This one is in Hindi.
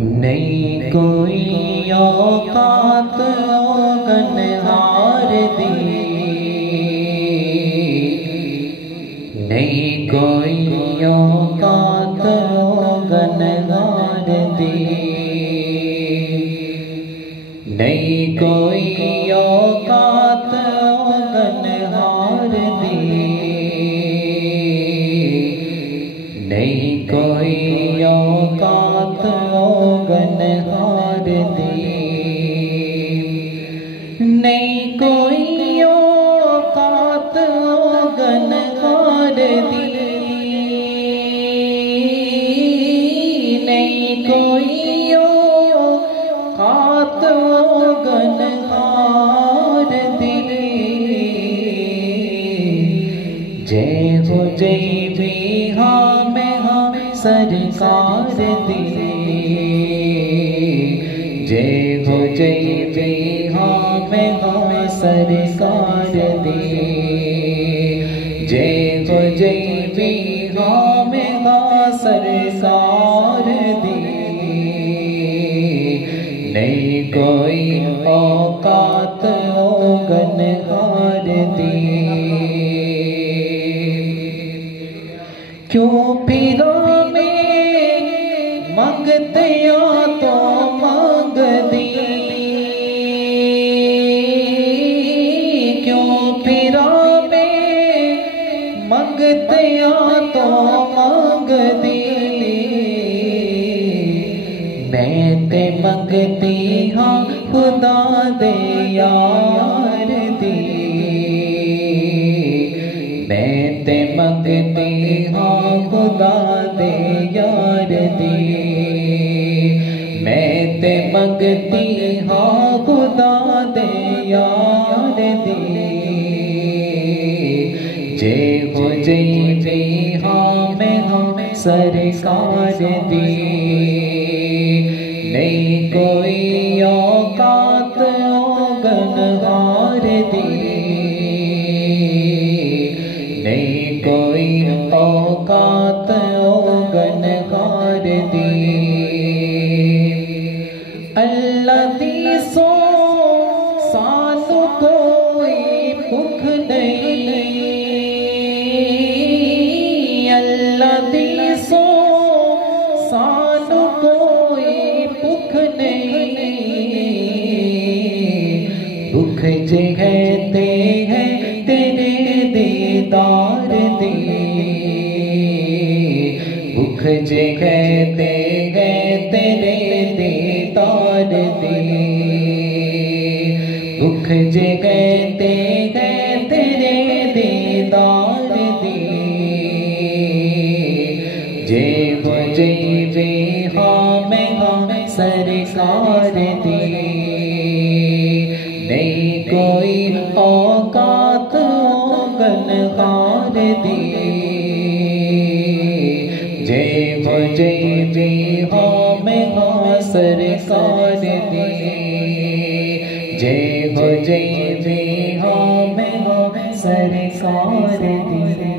नहीं कोई औकात गनहार दी, नहीं कोई औकात गनहार दी, नहीं कोई औकात गनहार दी, नहीं कोई औकात गनहार दी, नहीं कोई औकात गनहार दी, नहीं कोई औकात गनहार दी। जय हो जय भी हाँ में हाँ सरकार दी, जय हो जय भी हाँ में हाँ सरकार दी, जय हो जय भी हाँ में हाँ सरकार दी, नहीं कोई औकात गनहार दी। क्यों फिरा में मंगते या तो मांग दी, क्यों फिरा में मंगते या तो मांग दी, मैं ते मंगती हाँ खुदा दे यार दी, मैं ते मंगती हाँ खुदा दे यार दी, मैं ते मंगती हाँ खुदा दे यार दी, जय हो जय भी हाँ में हाँ सरकार दी, नहीं कोई औकात गनहार दी, नहीं कोई औकात गनहार दी। अल्लाह दी सो सानू कोई भुख नहीं, अल्लाह दी सो सानू कोई भुख नहीं, भुख जे कहते हैं तेरे दीदार दी, भुख जे कहते हैं तेरे दीदार दी, भुख जे कहते हैं तेरे दीदार दी, जय हो जय वे हाँ में हाँ सरकार दी, नहीं कोई औकात गनहार दी, जय हो जय वे हाँ में हाँ सरकार दी, जय हो जय वे हाँ में हाँ सरकार दी।